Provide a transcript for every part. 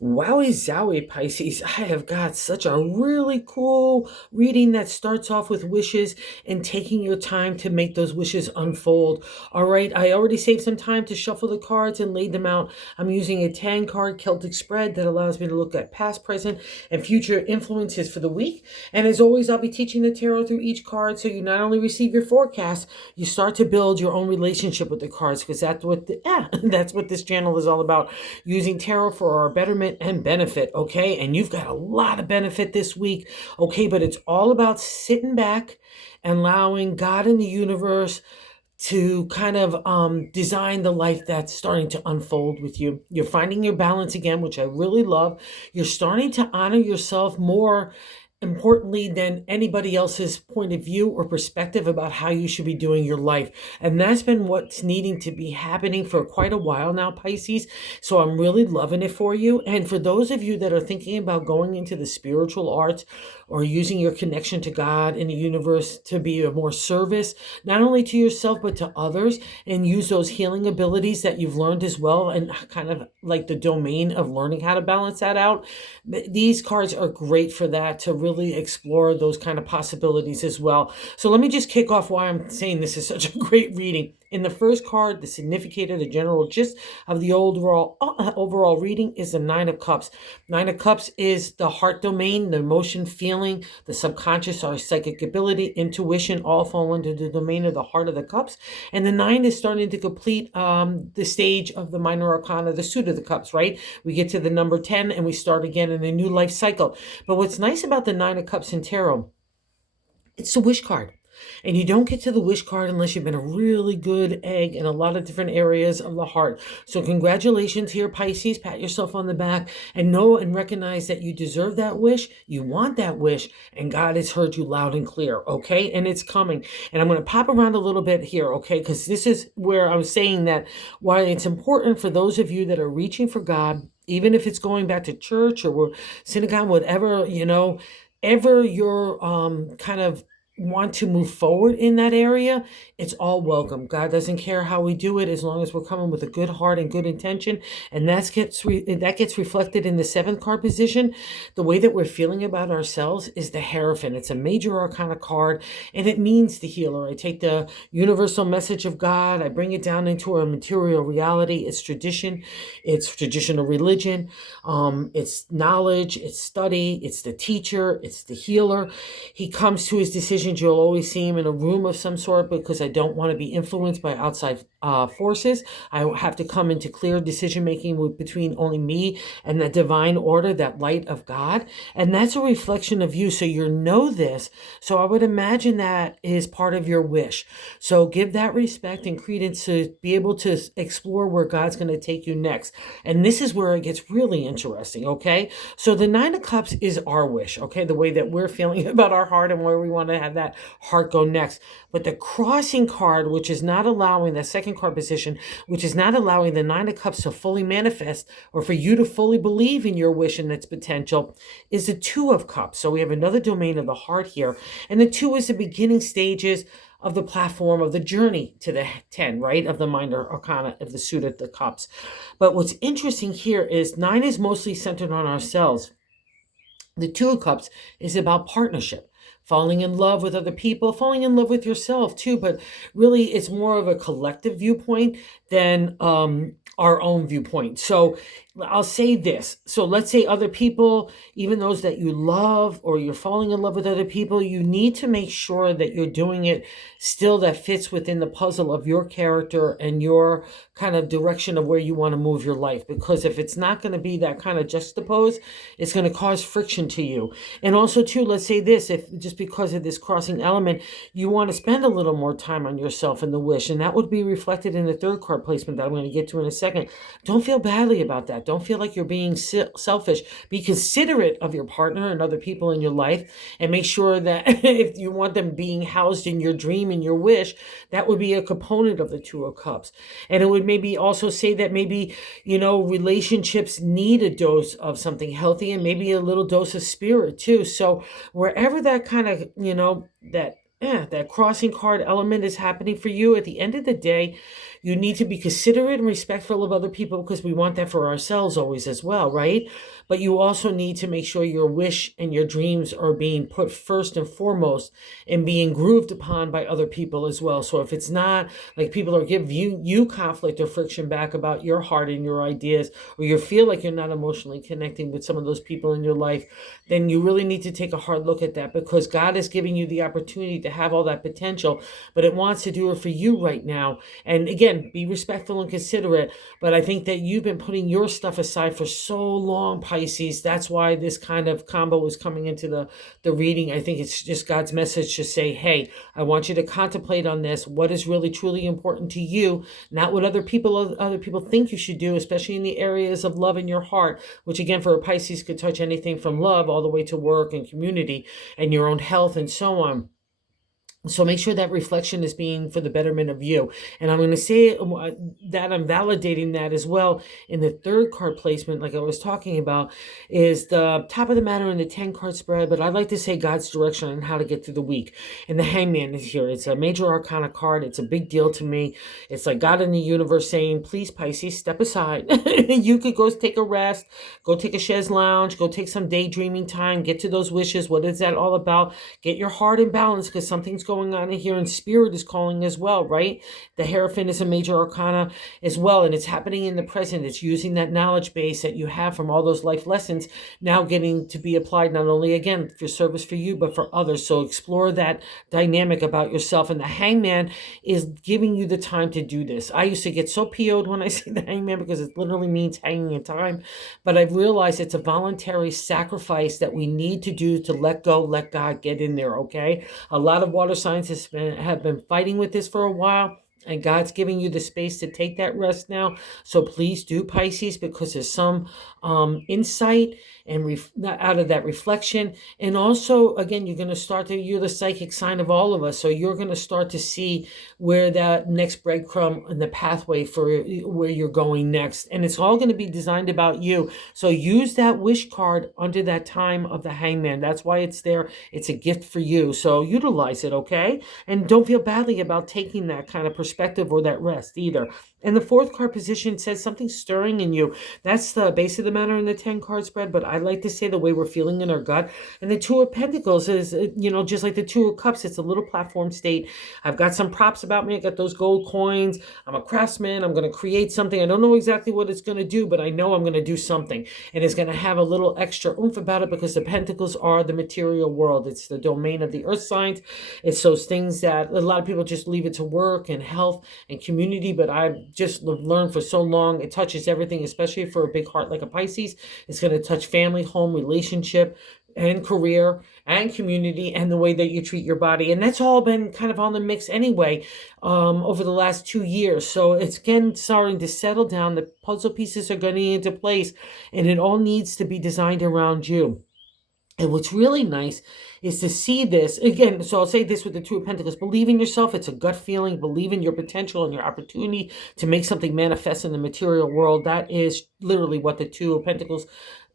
Wowie zowie, Pisces. I have got such a really cool reading that starts off with wishes and taking your time to make those wishes unfold. All right, I already saved some time to shuffle the cards and laid them out. I'm using a 10 card Celtic spread that allows me to look at past, present, and future influences for the week. And as always, I'll be teaching the tarot through each card so you not only receive your forecast, you start to build your own relationship with the cards because that's what this channel is all about, using tarot for our betterment and benefit, okay? And you've got a lot of benefit this week, okay? But it's all about sitting back and allowing God in the universe to kind of design the life that's starting to unfold with you. You're finding your balance again, which I really love. You're starting to honor yourself more importantly than anybody else's point of view or perspective about how you should be doing your life. And that's been what's needing to be happening for quite a while now, Pisces. So I'm really loving it for you. And for those of you that are thinking about going into the spiritual arts or using your connection to God and the universe to be of more service, not only to yourself, but to others, and use those healing abilities that you've learned as well, and kind of like the domain of learning how to balance that out. These cards are great for that, to really explore those kind of possibilities as well. So let me just kick off why I'm saying this is such a great reading. In the first card, the significator, the general gist of the overall reading is the Nine of Cups. Nine of Cups is the heart domain, the emotion, feeling, the subconscious, our psychic ability, intuition, all fall into the domain of the heart of the cups. And the nine is starting to complete the stage of the minor arcana, the suit of the cups, right? We get to the number 10 and we start again in a new life cycle. But what's nice about the Nine of Cups in tarot, it's a wish card. And you don't get to the wish card unless you've been a really good egg in a lot of different areas of the heart. So congratulations here, Pisces. Pat yourself on the back and know and recognize that you deserve that wish. You want that wish, and God has heard you loud and clear, okay? And it's coming. And I'm going to pop around a little bit here, okay? Because this is where I'm saying that why it's important for those of you that are reaching for God, even if it's going back to church or synagogue, whatever, ever you're kind of want to move forward in that area, it's all welcome. God doesn't care how we do it as long as we're coming with a good heart and good intention. And that gets reflected in the seventh card position. The way that we're feeling about ourselves is the Hierophant. It's a major arcana card, and it means the healer. I take the universal message of God, I bring it down into a material reality. It's tradition, it's traditional religion, it's knowledge, it's study, it's the teacher, it's the healer. He comes to his decisions. You'll always see him in a room of some sort because I don't want to be influenced by outside forces. I have to come into clear decision making between only me and the divine order, that light of God. And that's a reflection of you. So you know this. So I would imagine that is part of your wish. So give that respect and credence to be able to explore where God's going to take you next. And this is where it gets really interesting, okay? So the Nine of Cups is our wish, okay? The way that we're feeling about our heart and where we want to have that heart go next. But the crossing card, which is not allowing, the second card position, which is not allowing the Nine of Cups to fully manifest or for you to fully believe in your wish and its potential, is the Two of Cups. So we have another domain of the heart here. And the two is the beginning stages of the platform of the journey to the 10, right? Of the minor arcana of the suit of the cups. But what's interesting here is 9 is mostly centered on ourselves. The Two of Cups is about partnership, falling in love with other people, falling in love with yourself too. But really, it's more of a collective viewpoint than our own viewpoint. So I'll say this. So let's say other people, even those that you love or you're falling in love with other people, you need to make sure that you're doing it still that fits within the puzzle of your character and your kind of direction of where you want to move your life. Because if it's not going to be that kind of juxtaposed, it's going to cause friction to you. And also too, let's say this, if just because of this crossing element, you want to spend a little more time on yourself and the wish, and that would be reflected in the third card placement that I'm going to get to in a second. Don't feel badly about that. Don't feel like you're being selfish. Be considerate of your partner and other people in your life, and make sure that if you want them being housed in your dream and your wish, that would be a component of the Two of Cups. And it would maybe also say that maybe, relationships need a dose of something healthy and maybe a little dose of spirit too. So wherever that kind of, that crossing card element is happening for you, at the end of the day, You need to be considerate and respectful of other people because we want that for ourselves always as well, right? But you also need to make sure your wish and your dreams are being put first and foremost and being grooved upon by other people as well. So if it's not like people are giving you conflict or friction back about your heart and your ideas, or you feel like you're not emotionally connecting with some of those people in your life, then you really need to take a hard look at that, because God is giving you the opportunity to have all that potential, but it wants to do it for you right now. And again, be respectful and considerate. But I think that you've been putting your stuff aside for so long, Pisces. That's why this kind of combo is coming into the reading. I think it's just God's message to say, hey, I want you to contemplate on this. What is really truly important to you, not what other people think you should do, especially in the areas of love in your heart, which again for a Pisces could touch anything from love all the way to work and community and your own health and so on. So make sure that reflection is being for the betterment of you. And I'm going to say that I'm validating that as well in the third card placement, like I was talking about, is the top of the matter in the 10 card spread. But I like to say God's direction on how to get through the week. And the Hangman is here. It's a major arcana card. It's a big deal to me. It's like God in the universe saying, please, Pisces, step aside. You could go take a rest, go take a chaise lounge, go take some daydreaming time, get to those wishes. What is that all about? Get your heart in balance, because something's going on in here, and spirit is calling as well, right? The Hierophant is a major arcana as well, and it's happening in the present. It's using that knowledge base that you have from all those life lessons now getting to be applied not only again for service for you but for others. So explore that dynamic about yourself, and the Hangman is giving you the time to do this. I used to get so PO'd when I say the Hangman because it literally means hanging in time, but I've realized it's a voluntary sacrifice that we need to do to let go, let God get in there, okay? A lot of water signs have been fighting with this for a while, and God's giving you the space to take that rest now. So please do, Pisces, because there's some insight and out of that reflection. And also, again, you're the psychic sign of all of us. So you're going to start to see where that next breadcrumb in the pathway for where you're going next. And it's all going to be designed about you. So use that wish card under that time of the Hangman. That's why it's there. It's a gift for you. So utilize it, okay? And don't feel badly about taking that kind of perspective or that rest either. And the fourth card position says something stirring in you. That's the base of the matter in the 10 card spread, but I like to say the way we're feeling in our gut. And the Two of Pentacles is, just like the Two of Cups, it's a little platform state. I've got some props about me. I got those gold coins. I'm a craftsman. I'm going to create something. I don't know exactly what it's going to do, but I know I'm going to do something. And it's going to have a little extra oomph about it because the Pentacles are the material world. It's the domain of the earth signs. It's those things that a lot of people just leave it to work and health and community, but I've just learned for so long, it touches everything, especially for a big heart like a Pisces. It's going to touch family, home, relationship, and career, and community, and the way that you treat your body. And that's all been kind of on the mix anyway over the last 2 years. So it's again starting to settle down. The puzzle pieces are getting into place, and it all needs to be designed around you. And what's really nice is to see this again. So I'll say this with the Two of Pentacles: believe in yourself. It's a gut feeling. Believe in your potential and your opportunity to make something manifest in the material world. That is literally what the Two of Pentacles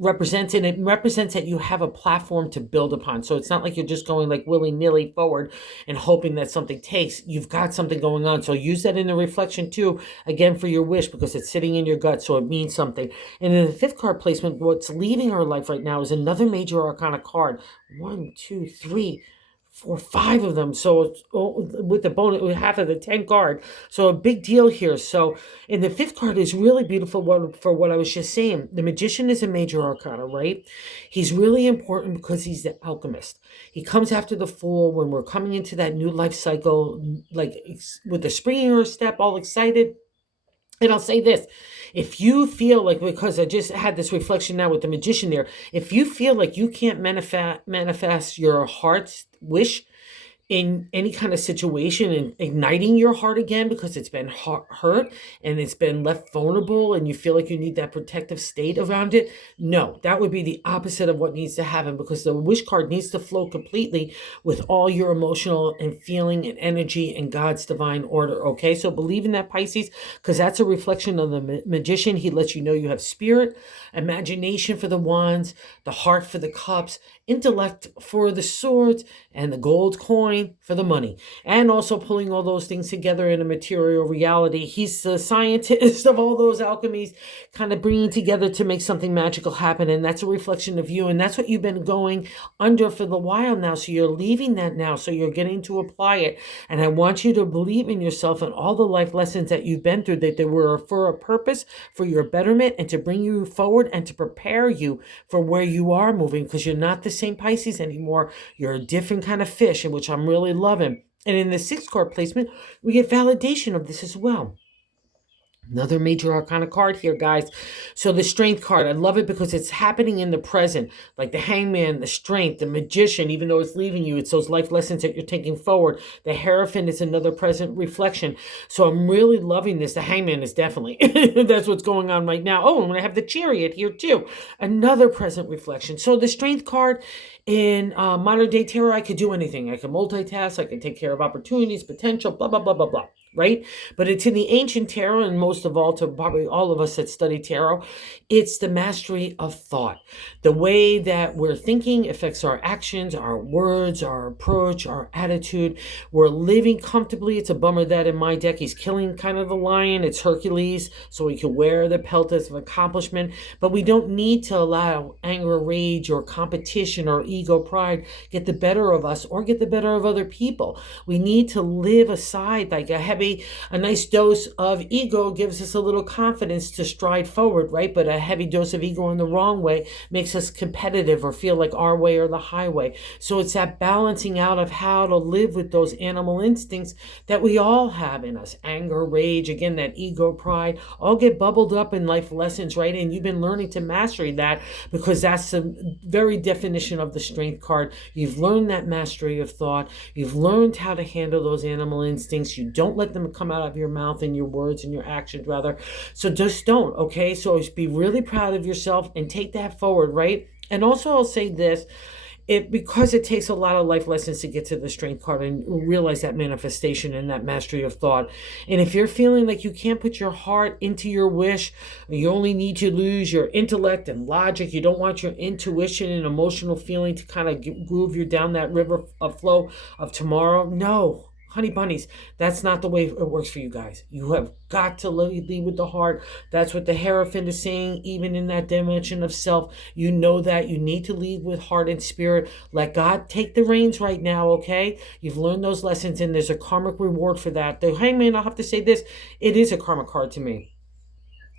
represents, and it represents that you have a platform to build upon. So it's not like you're just going like willy-nilly forward and hoping that something takes. You've got something going on. So use that in the reflection too, again, for your wish, because it's sitting in your gut, so it means something. And in the fifth card placement, what's leaving our life right now is another major arcana card. 1, 2, 3, 4, 5 of them. So it's with the bonus, with half of the 10 card. So a big deal here. So, and the fifth card is really beautiful for what I was just saying. The Magician is a major arcana, right? He's really important because he's the alchemist. He comes after the Fool when we're coming into that new life cycle, like with the spring step, all excited. And I'll say this, if you feel like, because I just had this reflection now with the Magician there, if you feel like you can't manifest your heart's wish in any kind of situation and igniting your heart again because it's been hurt and it's been left vulnerable and you feel like you need that protective state around it, no, that would be the opposite of what needs to happen, because the wish card needs to flow completely with all your emotional and feeling and energy in God's divine order, okay? So believe in that, Pisces, because that's a reflection of the Magician. He lets you know you have spirit, imagination for the wands, the heart for the cups, intellect for the swords, and the gold coin, mind for the money, and also pulling all those things together in a material reality. He's the scientist of all those alchemies, kind of bringing together to make something magical happen. And that's a reflection of you. And that's what you've been going under for the while now. So you're leaving that now. So you're getting to apply it. And I want you to believe in yourself and all the life lessons that you've been through, that they were for a purpose, for your betterment, and to bring you forward and to prepare you for where you are moving, because you're not the same Pisces anymore. You're a different kind of fish, in which I'm really loving. And in the 6th card placement, we get validation of this as well. Another major arcana card here, guys. So the strength card, I love it because it's happening in the present. Like the hangman, the strength, the magician, even though it's leaving you, it's those life lessons that you're taking forward. The Hierophant is another present reflection. So I'm really loving this. The hangman is definitely, that's what's going on right now. Oh, and I have the Chariot here too. Another present reflection. So the strength card in modern day tarot, I could do anything. I can multitask. I can take care of opportunities, potential, blah, blah, blah, blah, blah. Right? But it's in the ancient tarot, and most of all to probably all of us that study tarot, it's the mastery of thought. The way that we're thinking affects our actions, our words, our approach, our attitude. We're living comfortably. It's a bummer that in my deck he's killing kind of the lion. It's Hercules, so he can wear the pelt as an accomplishment. But we don't need to allow anger, rage, or competition or ego, pride get the better of us or get the better of other people. We need to live aside like a nice dose of ego gives us a little confidence to stride forward, right? But a heavy dose of ego in the wrong way makes us competitive or feel like our way or the highway. So it's that balancing out of how to live with those animal instincts that we all have in us. Anger, rage, again, that ego, pride, all get bubbled up in life lessons, right? And you've been learning to master that, because that's the very definition of the strength card. You've learned that mastery of thought. You've learned how to handle those animal instincts. You don't let them come out of your mouth and your words and your actions, rather. So just don't, okay? So be really proud of yourself and take that forward, right? And also I'll say this, because it takes a lot of life lessons to get to the strength card and realize that manifestation and that mastery of thought. And if you're feeling like you can't put your heart into your wish, you only need to lose your intellect and logic, you don't want your intuition and emotional feeling to kind of groove you down that river of flow of tomorrow, no. Honey bunnies, that's not the way it works for you guys. You have got to lead with the heart. That's what the Hierophant is saying, even in that dimension of self. You know that you need to lead with heart and spirit. Let God take the reins right now, okay? You've learned those lessons, and there's a karmic reward for that. The Hangman, I'll have to say this, it is a karmic card to me,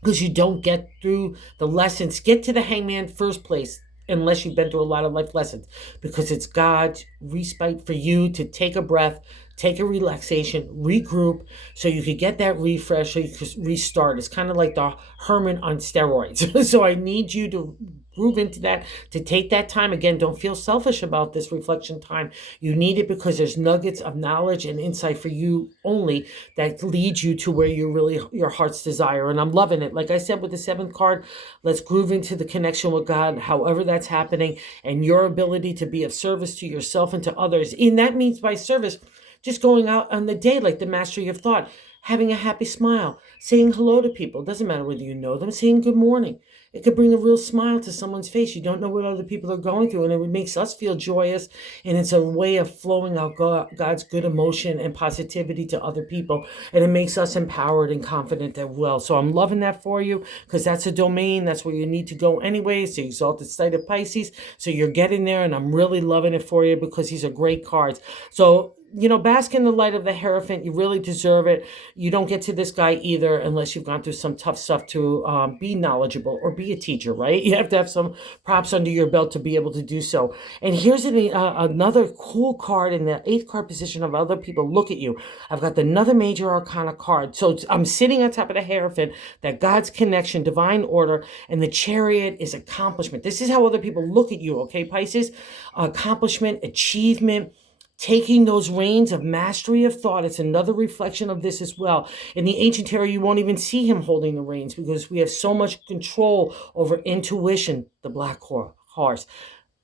because you don't get through the lessons. Get to the Hangman first place unless you've been through a lot of life lessons, because it's God's respite for you to take a breath, take a relaxation, regroup, so you could get that refresh, so you could restart. It's kind of like the Herman on steroids. So I need you to groove into that, to take that time. Again, don't feel selfish about this reflection time. You need it because there's nuggets of knowledge and insight for you only that leads you to where you really, your heart's desire. And I'm loving it. Like I said with the 7th card, let's groove into the connection with God, however that's happening, and your ability to be of service to yourself and to others. And that means by service, just going out on the day, like the mastery of thought, having a happy smile, saying hello to people. It doesn't matter whether you know them, saying good morning. It could bring a real smile to someone's face. You don't know what other people are going through, and it makes us feel joyous, and it's a way of flowing out God's good emotion and positivity to other people, and it makes us empowered and confident as well. So I'm loving that for you, because that's a domain. That's where you need to go anyways, the exalted state of Pisces. So you're getting there, and I'm really loving it for you, because these are great cards. So, you know, bask in the light of the Hierophant. You really deserve it. You don't get to this guy either unless you've gone through some tough stuff to be knowledgeable or be a teacher, right? You have to have some props under your belt to be able to do so. And here's another cool card in the 8th card position of other people. Look at you. I've got another major arcana card. So I'm sitting on top of the Hierophant, that God's connection, divine order, and the Chariot is accomplishment. This is how other people look at you, okay, Pisces? Accomplishment, achievement, taking those reins of mastery of thought. It's another reflection of this as well. In the ancient tarot, you won't even see him holding the reins, because we have so much control over intuition, the black horse.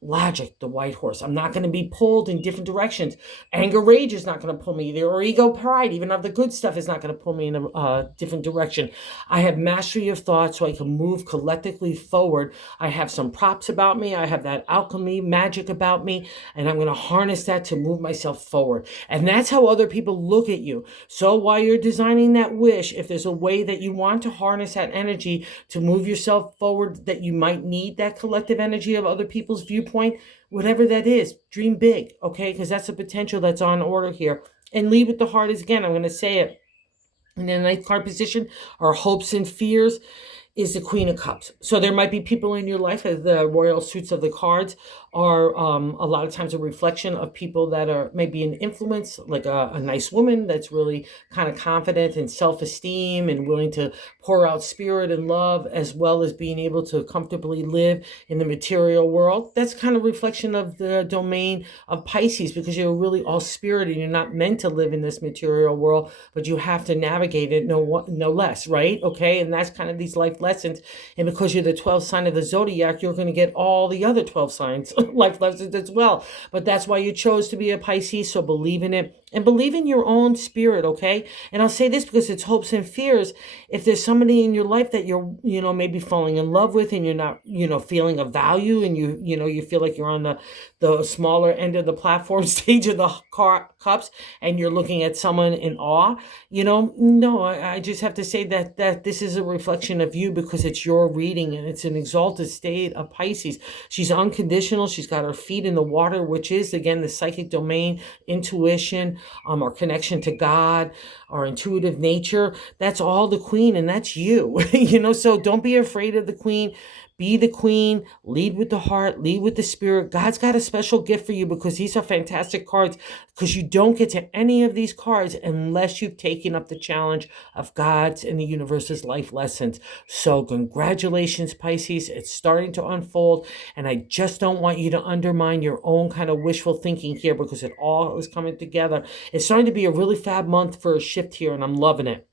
Logic, the white horse. I'm not going to be pulled in different directions. Anger, rage is not going to pull me either, or ego, pride, even of the good stuff, is not going to pull me in a different direction. I have mastery of thought, so I can move collectively forward. I have some props about me. I have that alchemy magic about me, and I'm going to harness that to move myself forward. And that's how other people look at you. So while you're designing that wish, if there's a way that you want to harness that energy to move yourself forward, that you might need that collective energy of other people's viewpoint, whatever that is, dream big, okay? Because that's a potential that's on order here. And lead with the heart is, again, I'm going to say it. In the ninth card position, our hopes and fears is the Queen of Cups. So there might be people in your life, as the royal suits of the cards are a lot of times a reflection of people that are maybe an influence, like a nice woman that's really kind of confident and self-esteem and willing to pour out spirit and love, as well as being able to comfortably live in the material world. That's kind of reflection of the domain of Pisces, because you're really all spirit and you're not meant to live in this material world, but you have to navigate it no less, right? Okay, and that's kind of these life lessons. And because you're the 12th sign of the zodiac, you're going to get all the other 12 signs life lessons as well. But that's why you chose to be a Pisces, so believe in it and believe in your own spirit, okay? And I'll say this because it's hopes and fears. If there's somebody in your life that you're, maybe falling in love with and you're not, feeling a value, and you feel like you're on the smaller end of the platform stage of the cups, and you're looking at someone in awe, no, I just have to say that this is a reflection of you, because it's your reading and it's an exalted state of Pisces. She's unconditional. She's got her feet in the water, which is, again, the psychic domain, intuition, our connection to God, our intuitive nature. That's all the Queen, and that's you. So don't be afraid of the Queen. Be the Queen, lead with the heart, lead with the spirit. God's got a special gift for you, because these are fantastic cards, because you don't get to any of these cards unless you've taken up the challenge of God's and the universe's life lessons. So congratulations, Pisces. It's starting to unfold, and I just don't want you to undermine your own kind of wishful thinking here, because it all is coming together. It's starting to be a really fab month for a shift here, and I'm loving it.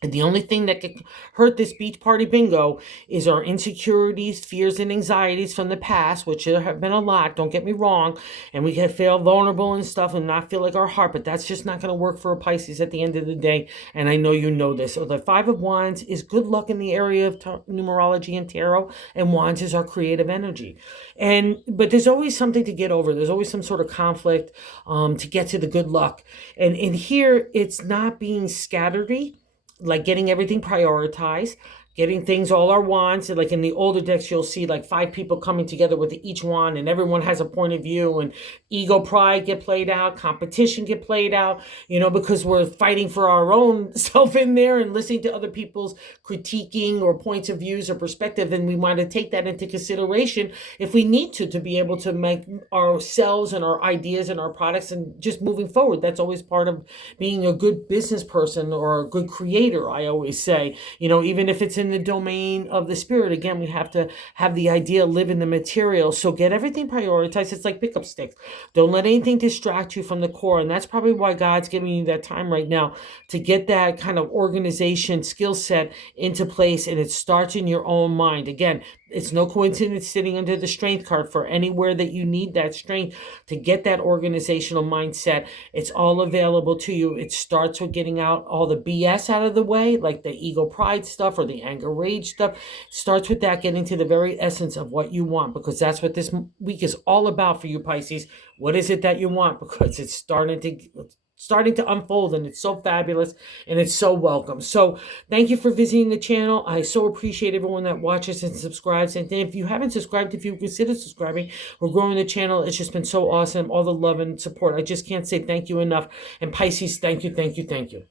And the only thing that could hurt this beach party bingo is our insecurities, fears, and anxieties from the past, which there have been a lot, don't get me wrong. And we can feel vulnerable and stuff and not feel like our heart, but that's just not going to work for a Pisces at the end of the day. And I know you know this. So the Five of Wands is good luck in the area of numerology and tarot, and Wands is our creative energy. But there's always something to get over. There's always some sort of conflict to get to the good luck. And in here, it's not being scatteredy, like getting everything prioritized, getting things, all our wands. Like in the older decks, you'll see like 5 people coming together with each wand, and everyone has a point of view, and ego, pride get played out, competition get played out, because we're fighting for our own self in there and listening to other people's critiquing or points of views or perspective. And we want to take that into consideration if we need to be able to make ourselves and our ideas and our products and just moving forward. That's always part of being a good business person or a good creator, I always say, even if it's in the domain of the spirit. Again, we have to have the idea, live in the material. So get everything prioritized. It's like pickup sticks. Don't let anything distract you from the core. And that's probably why God's giving you that time right now to get that kind of organization skill set into place. And it starts in your own mind. Again, it's no coincidence sitting under the strength card for anywhere that you need that strength to get that organizational mindset. It's all available to you. It starts with getting out all the BS out of the way, like the ego pride stuff or the anger rage stuff. It starts with that, getting to the very essence of what you want, because that's what this week is all about for you, Pisces. What is it that you want? Because it's starting to unfold, and it's so fabulous and it's so welcome. So thank you for visiting the channel. I so appreciate everyone that watches and subscribes. And if you haven't subscribed, if you consider subscribing, we're growing the channel. It's just been so awesome. All the love and support. I just can't say thank you enough. And Pisces, thank you, thank you, thank you.